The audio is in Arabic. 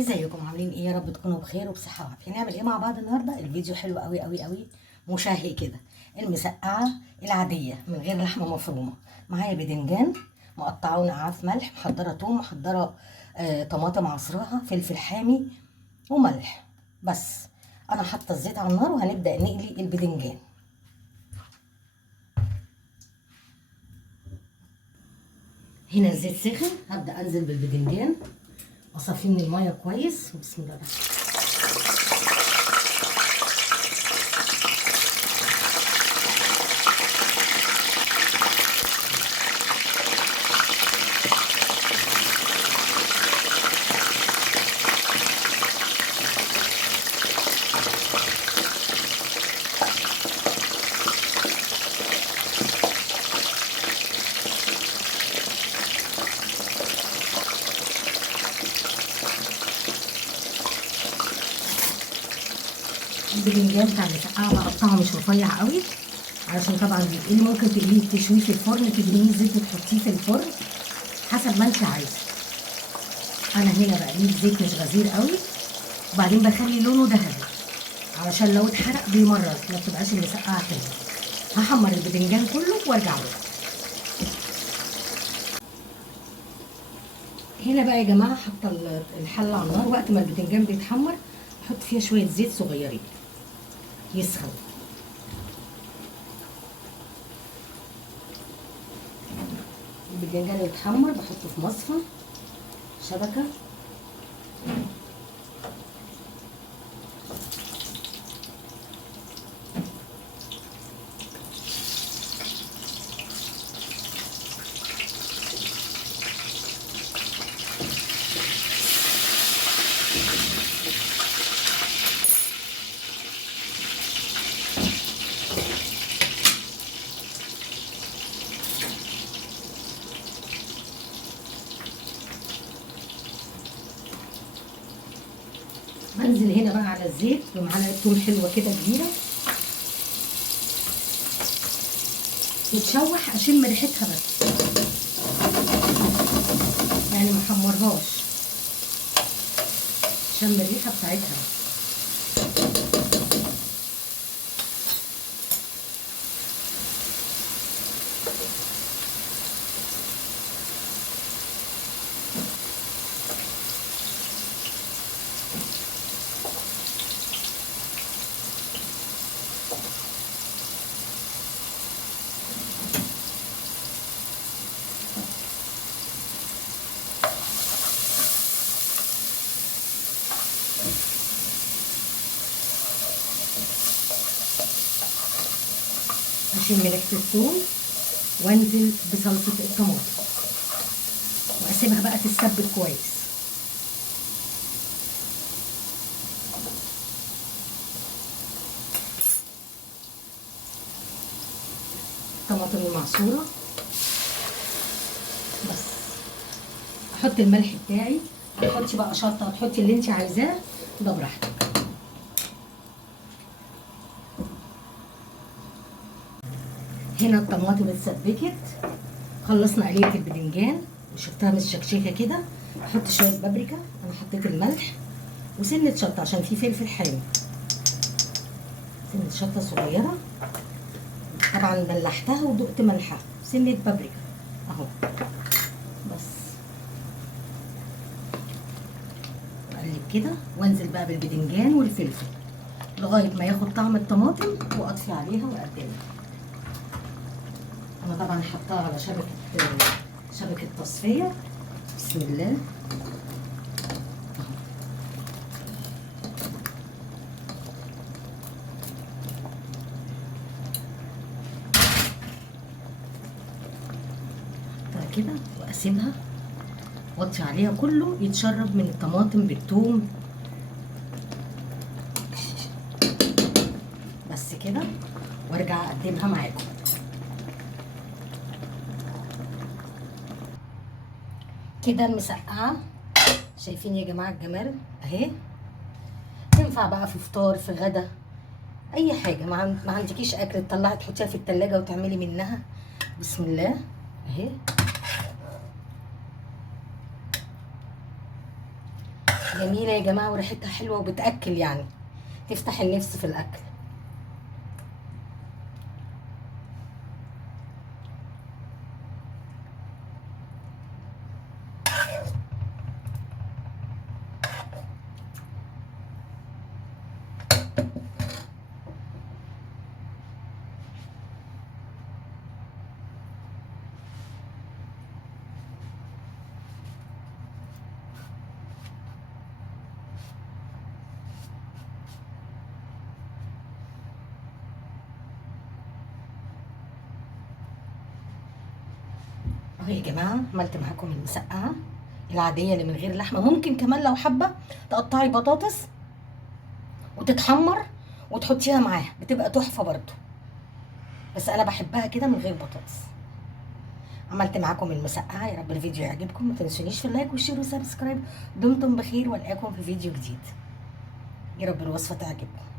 ازيكم عاملين ايه؟ يا رب تكونوا بخير وبصحه وعافيه. هنعمل ايه مع بعض النهارده؟ الفيديو حلو قوي قوي قوي، مشهي كده. المسقعه العاديه من غير لحمه مفرومه. معايا باذنجان مقطعه نقعاه في ملح، محضره توم، محضره طماطم عصراها، فلفل حامي وملح. بس انا حاطه الزيت على النار وهنبدا نقلي الباذنجان. هنا الزيت سخن، هبدا انزل بالباذنجان اصفيه من الميه كويس. بسم الله الرحمن الرحيم. الباذنجان بتاع المسقعه بقطعه مش رفيع قوي، علشان طبعا اللي ممكن تقليه تشويه في الفرن، تدهنيه زيت وتحطيه في الفرن حسب ما انت عايزه. انا هنا بقليه زيت مش غزير قوي، وبعدين بخلي لونه ذهبي علشان لو اتحرق بيمرر ما بتبقاش المسقعه حلوه. هحمر الباذنجان كله وارجع له. هنا بقى يا جماعه حاطه الحله على النار. وقت ما الباذنجان بيتحمر احط فيها شويه زيت صغيرين يسخن. الباذنجان يتحمر بحطه في مصفى شبكه. هنزل هنا بقى على الزيت بمعلقه توم حلوه كده كبيره تتشوح، اشم ريحتها بس، يعني محمرهاش، شم الريحه بتاعتها. اشم ريحه الثوم وانزل بصلصه الطماطم واسيبها بقى تتسبك كويس. الطماطم المعصوره بس. احط الملح بتاعي، هتحطي بقى شطه، هتحطي اللي انت عايزاه ده براحتك. هنا الطماطم اتسبكت، خلصنا قليه الباذنجان وشفتها متشكشكه كده. احط شويه بابريكا، انا حطيت الملح وسنه شطه عشان في فلفل حامي، سنه شطه صغيره. طبعا ملحتها ودقت ملحها، سنه بابريكا اهو بس. اقلب كده وانزل بقى بالباذنجان والفلفل لغايه ما ياخد طعم الطماطم واطفي عليها واقدمها. انا طبعا حطاها على شبكه تصفيه. بسم الله. كده واسيبها واطفي عليها، كله يتشرب من الطماطم بالثوم بس كده، وارجع اقدمها معاكم. كده المسقعه شايفين يا جماعه الجمال اهي. تنفع بقى في فطار، في غدا، اي حاجه. ما عندكيش اكل تطلعي تحطيها في التلاجة وتعملي منها. بسم الله اهي. جميله يا جماعه وريحتها حلوه وبتاكل يعني، تفتح النفس في الاكل. اهو يا جماعه عملت معاكم المسقعه العاديه اللي من غير لحمه. ممكن كمان لو حابه تقطعي بطاطس وتتحمر وتحطيها معاها، بتبقى تحفه برضو، بس انا بحبها كده من غير بطاطس. عملت معاكم المسقعه، يا رب الفيديو يعجبكم، ما تنسونيش في اللايك والشير والسبسكرايب. دمتم بخير والقاكم في فيديو جديد، يا رب الوصفه تعجبكم.